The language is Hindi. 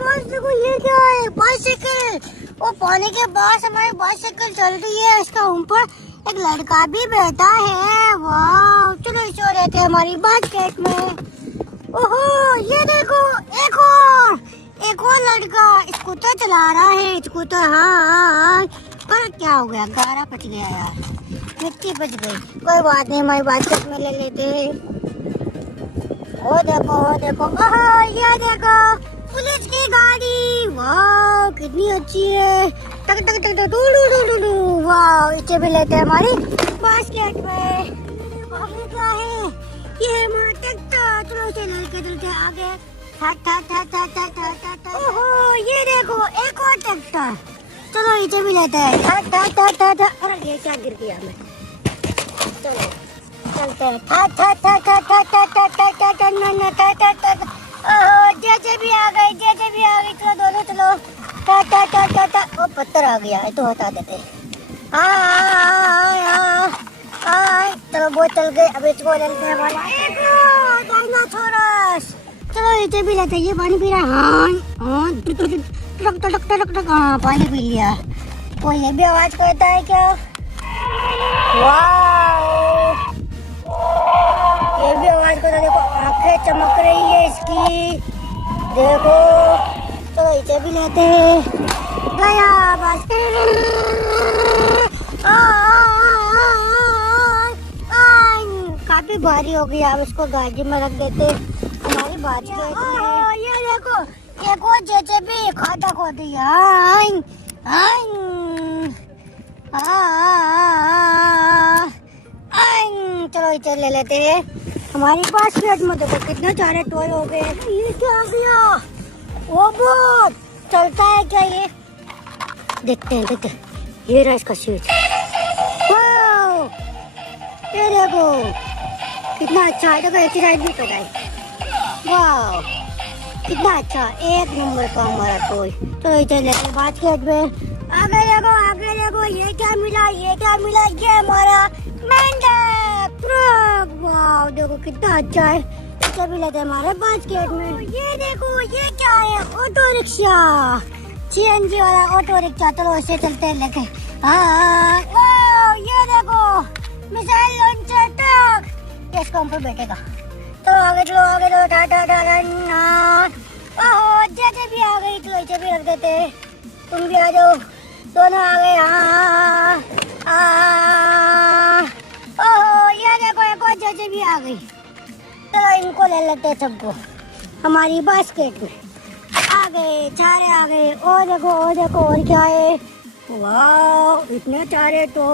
देखो ये क्या है, बाइसिकल। वो पानी के पास हमारी बाइसिकल चल रही है, इसका ऊपर एक लड़का भी बैठा है। वाह, चलो इसे रहते हैं हमारी बास्केट में। ओहो, ये देखो एक और लड़का स्कूटर चला रहा है। स्कूटर, हाँ, पर क्या हो गया, गारा पच गया यार, मिट्टी बच गई। कोई बात नहीं, हमारी बास्केट में ले लेते हैं। ओ देखो, ओह ये देखो, पुलिस की गाड़ी। वाह, कितनी अच्छी है। टक टक टक टक do do do do do. वाह, इसे भी लेते हैं हमारी बास्केट में। अभी क्या है, ये है हमारा ट्रैक्टर। चलो इसे लेके चलते हैं आगे। ओहो, ये देखो एक और ट्रैक्टर। चलो इसे भी लेते हैं। अरे ये क्या गिर गया मैं। चलो चलते हैं। जैसे भी आ गई, चलो दोनों चलो। ओ पत्थर आ गया, ये तो हटा देते। चलो वो चल गए, अब इसको लेते हैं वाला डायनासोरस। चलो इसे भी लेते हैं, ये पानी पी रहा है। हाँ, पानी पी लिया। कोई ये भी आवाज करता है क्या? वाह, ये भी आवाज करता है। देखो आंखें चमक रही है इसकी, देखो। चलो इसे भी लेते हैं। गया बस। काफी भारी हो गया, अब इसको गाड़ी में रख देते। हमारी बात ये देखो, एक और जेजे भी खाता खो दिया। चलो इसे ले लेते हैं हमारी बास्केट में। देखो कितने सारे टॉय हो गए। ये क्या आ गया, वो बहुत चलता है क्या ये? देखते हैं। ये रहा इसका स्विच। ये देखो कितना अच्छा है। देखो एक्सरसाइज भी कर रहा है। वाह, कितना अच्छा, एक नंबर का हमारा टॉय। तो इसे लेते हैं बास्केट में। आगे देखो, ये क्या मिला, ये हमारा मेंढक फ्रॉग। वाह, देखो कितना अच्छा है। इसे भी लेते हैं हमारे बास्केट में। ये देखो, ये क्या है, ऑटो रिक्शा, सीएनजी वाला ऑटो रिक्शा। चलो इसे चलते हैं लेके। हाँ, ये देखो मिसाइल लॉन्चर ट्रक, ये इसको हम पे बैठेगा। तो आगे चलो। ओहो, जैसे भी आ गई, चलो इसे भी रख देते। तुम भी आ जाओ, दोनों आ गए। ओहो, ये देखो एक और जैसे भी आ गई। चलो इनको ले लेते हैं सबको हमारी बास्केट में। आ गए, सारे आ गए। और देखो और क्या है। वाह, इतने सारे तो